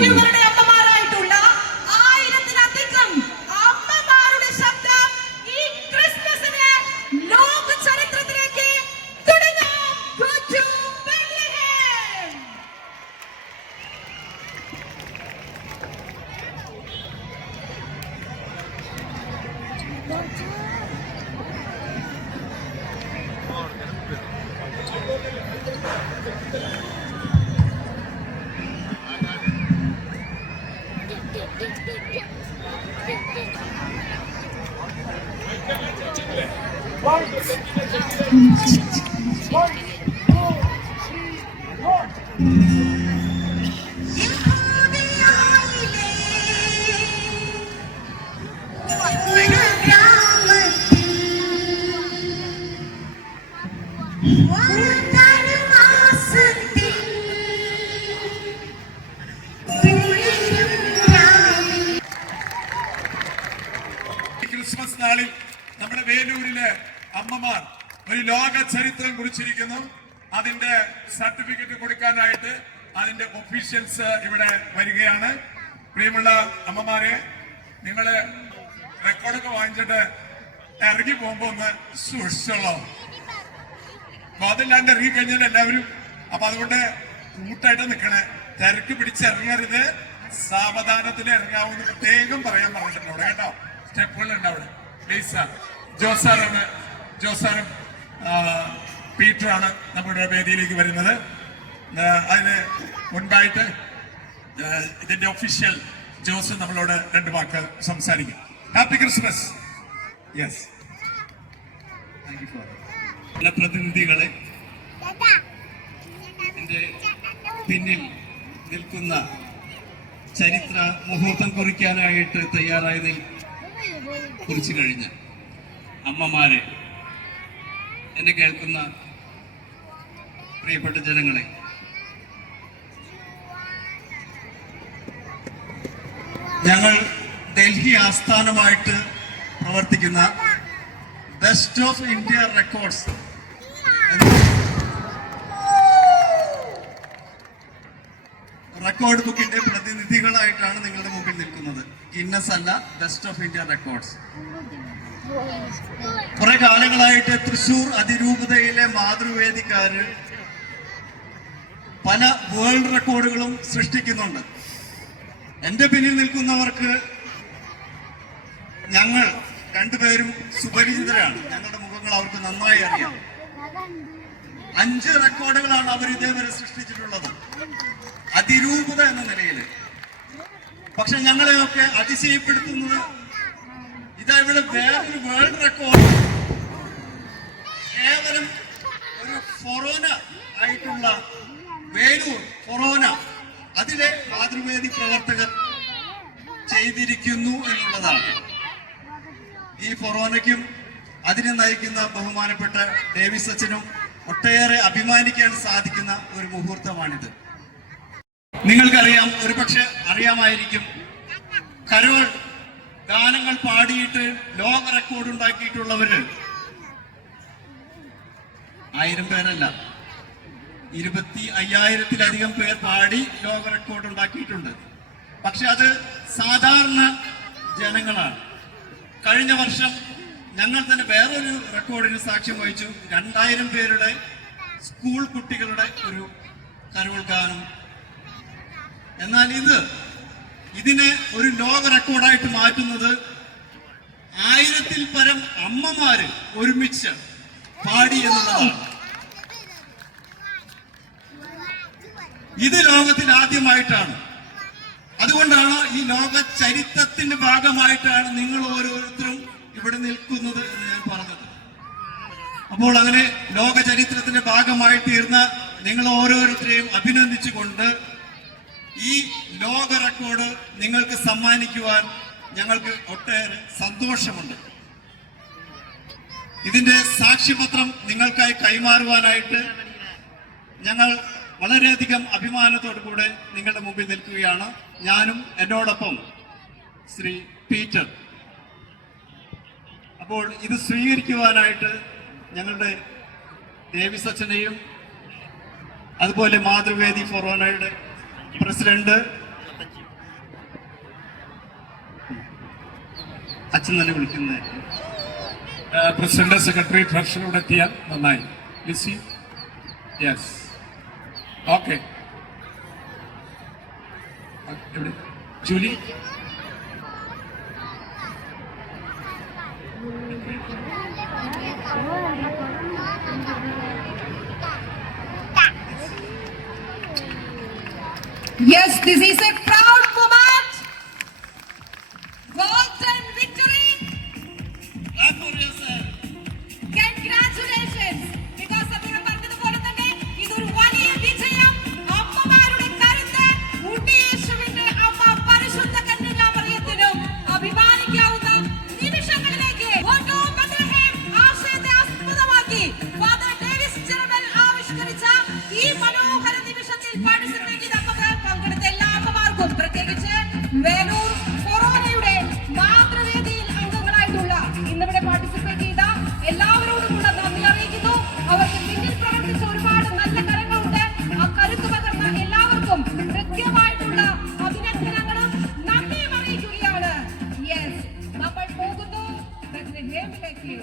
സാമൂഹ്യങ്ങളുടെ അമ്മമാരായിട്ടുള്ള 1000-ലധികം അമ്മമാരുടെ ശബ്ദം ഈ ക്രിസ്മസിന് ലോക ചരിത്രത്തിലേക്ക് തുടങ്ങാം. ക്രിസ്മസ് നാളിൽ നമ്മുടെ വേലൂരിലെ അമ്മമാർ ഒരു ലോക ചരിത്രം കുറിച്ചിരിക്കുന്നു. അതിന്റെ സർട്ടിഫിക്കറ്റ് കൊടുക്കാനായിട്ട് അതിന്റെ ഒഫീഷ്യൽസ് ഇവിടെ വരികയാണ്. പ്രിയമുള്ള അമ്മമാരെ, നിങ്ങള് റെക്കോർഡൊക്കെ വാങ്ങിച്ചിട്ട് ഇറങ്ങി പോകുമ്പോ ഒന്ന് സൂക്ഷിച്ചോളോ. അതില്ലാണ്ട് ഇറങ്ങി കഴിഞ്ഞാൽ എല്ലാവരും അപ്പൊ അതുകൊണ്ട് കൂട്ടായിട്ട് നിൽക്കണേ. തിരക്ക് പിടിച്ചിറങ്ങരുത്, സാവധാനത്തിൽ ഇറങ്ങാവുന്ന പ്രത്യേകം പറയാൻ പറഞ്ഞിട്ടുണ്ട് അവിടെ കേട്ടോ. സ്റ്റെപ്പുകളുണ്ട് അവിടെ. പ്ലീസ് ജോസാറും പീറ്ററാണ് നമ്മുടെ വേദിയിലേക്ക് വരുന്നത്. അതിന് മുൻപായിട്ട് ഇതിന്റെ ഒഫീഷ്യൽ ജോസ് നമ്മളോട് 2 വാക്ക് സംസാരിക്കും. Happy Christmas. യെസ്, പ്രതിനിധികളെ, എന്റെ പിന്നിൽ നിൽക്കുന്ന ചരിത്ര മുഹൂർത്തം കുറിക്കാനായിട്ട് തയ്യാറായതിൽ കുറിച്ചു കഴിഞ്ഞ അമ്മമാരെ, എന്നെ കേൾക്കുന്ന പ്രിയപ്പെട്ട ജനങ്ങളെ, ഞങ്ങൾ ഡൽഹി ആസ്ഥാനമായിട്ട് പ്രവർത്തിക്കുന്ന best of India records record ബുക്കിന്റെ പ്രതിനിധികളായിട്ടാണ് നിങ്ങളുടെ മുമ്പിൽ നിൽക്കുന്നത്. ഗിന്നസ് അല്ല, ബെസ്റ്റ് ഓഫ് ഇന്ത്യ റെക്കോർഡ്സ്. കുറെ കാലങ്ങളായിട്ട് തൃശൂർ അതിരൂപതയിലെ മാതൃവേദിക്കാര് പല വേൾഡ് റെക്കോർഡുകളും സൃഷ്ടിക്കുന്നുണ്ട്. എന്റെ പിന്നിൽ നിൽക്കുന്നവർക്ക് ഞങ്ങൾ 2 പേരും സുപരിചിതരാണ്. ഞങ്ങളുടെ മുഖങ്ങൾ അവർക്ക് നന്നായി അറിയാം. 5 റെക്കോർഡുകളാണ് അവർ ഇതേവരെ സൃഷ്ടിച്ചിട്ടുള്ളത് അതിരൂപത എന്ന നിലയിൽ. പക്ഷെ ഞങ്ങളെയൊക്കെ അതിശയപ്പെടുത്തുന്നത് ഇതാ ഇവിടെ വേറൊരു വേൾഡ് റെക്കോർഡ് കേവലം ഒരു ഫൊറോന ആയിട്ടുള്ള വേലൂർ ഫൊറോന, അതിലെ മാതൃവേദി പ്രവർത്തകർ ചെയ്തിരിക്കുന്നു എന്നുള്ളതാണ്. ഈ ഫൊറോനയ്ക്കും അതിനെ നയിക്കുന്ന ബഹുമാനപ്പെട്ട ഡേവിസ് അച്ഛനും ഒട്ടേറെ അഭിമാനിക്കാൻ സാധിക്കുന്ന ഒരു മുഹൂർത്തമാണിത്. നിങ്ങൾക്കറിയാം, ഒരുപക്ഷെ അറിയാമായിരിക്കും, കരോൾ ഗാനങ്ങൾ പാടിയിട്ട് ലോക റെക്കോർഡ് ഉണ്ടാക്കിയിട്ടുള്ളവര് 1000 പേരല്ല, 25,000-ലധികം പേർ പാടി ലോക റെക്കോർഡ് ഉണ്ടാക്കിയിട്ടുണ്ട്. പക്ഷെ അത് സാധാരണ ജനങ്ങളാണ്. കഴിഞ്ഞ വർഷം ഞങ്ങൾ തന്നെ വേറൊരു റെക്കോർഡിന് സാക്ഷ്യം വഹിച്ചു. 2000 പേരുടെ സ്കൂൾ കുട്ടികളുടെ ഒരു കരോൾ ഗാനം. എന്നാൽ ഇതിനെ ഒരു ലോക റെക്കോർഡായിട്ട് മാറ്റുന്നത് 1000-ൽ പരം അമ്മമാര് ഒരുമിച്ച് പാടി എന്നുള്ളതാണ്. ഇത് ലോകത്തിൽ ആദ്യമായിട്ടാണ്. അതുകൊണ്ടാണ് ഈ ലോക ചരിത്രത്തിന്റെ ഭാഗമായിട്ടാണ് നിങ്ങൾ ഓരോരുത്തരും ഇവിടെ നിൽക്കുന്നത് എന്ന് ഞാൻ പറഞ്ഞത്. അപ്പോൾ അങ്ങനെ ലോക ചരിത്രത്തിന്റെ ഭാഗമായി തീർന്ന നിങ്ങൾ ഓരോരുത്തരെയും അഭിനന്ദിച്ചുകൊണ്ട് ഈ ലോക റെക്കോർഡ് നിങ്ങൾക്ക് സമ്മാനിക്കുവാൻ ഞങ്ങൾക്ക് ഒട്ടേറെ സന്തോഷമുണ്ട്. ഇതിന്റെ സാക്ഷ്യപത്രം നിങ്ങൾക്കായി കൈമാറുവാനായിട്ട് ഞങ്ങൾ വളരെയധികം അഭിമാനത്തോടു കൂടെ നിങ്ങളുടെ മുമ്പിൽ നിൽക്കുകയാണ്. ഞാനും എന്നോടൊപ്പം ശ്രീ പീറ്റർ. അപ്പോൾ ഇത് സ്വീകരിക്കുവാനായിട്ട് ഞങ്ങളുടെ ഡേവിസ് അച്ഛനെയും അതുപോലെ മാതൃവേദി ഫൊറോനയുടെ പ്രസിഡന്റ് കുറച്ച് നല്ല വിളിക്കുന്നതായിരിക്കും. പ്രസിഡന്റ് സെക്രട്ടറി ട്രഷറർ ഇവിടെ എത്തിയാൽ നന്നായി. Lizzy, yes, okay. Julie, Yes, this is a proud moment. Golden victory. Congratulations. Because അദ്ദേഹം പറഞ്ഞതുപോലെ തന്നെ ഇതൊരു വലിയ വിജയം. അമ്മമാരുടെ കരുത്ത് ഉണ്ണീയേശുവിന്റെ അമ്മ പരിശുദ്ധ കന്യകാമറിയത്തിനും അഭിമാനിക്കാവുന്ന നിമിഷങ്ങളിലേക്ക് ഓരോ ബത്ലഹേം ആശയത്തെ ആസ്പദമാക്കി ഫാദർ ഡേവിസ് ചെറുമൽ ആവിഷ്കരിച്ച ഈ മനോഹര നിമിഷത്തിൽ പാർട്ടിസിപ്പേറ്റ് ചെയ്ത പങ്കെടുത്ത എല്ലാ അമ്മമാർക്കും, പ്രത്യേകിച്ച് വേലൂർ കൊറോണയുടെ മാതൃവേദിയിൽ അംഗങ്ങളായിട്ടുള്ള ഇന്നിവിടെ പാർട്ടിസിപ്പേറ്റ് ചെയ്ത എല്ലാവരോടും കൂടെ നന്ദി അറിയിക്കുന്നു. അവർക്ക് പിന്നിൽ പ്രവർത്തിച്ച ഒരുപാട് നല്ല കരങ്ങളുണ്ട്. ആ കരുത്ത് പകർന്ന എല്ലാവർക്കും കൃത്യമായിട്ടുള്ള അഭിനന്ദനങ്ങളും നന്ദിയും അറിയിക്കുകയാണ്. യെസ്, നമ്മൾ പോകുന്നു ബത്ലഹേമിലേക്ക്.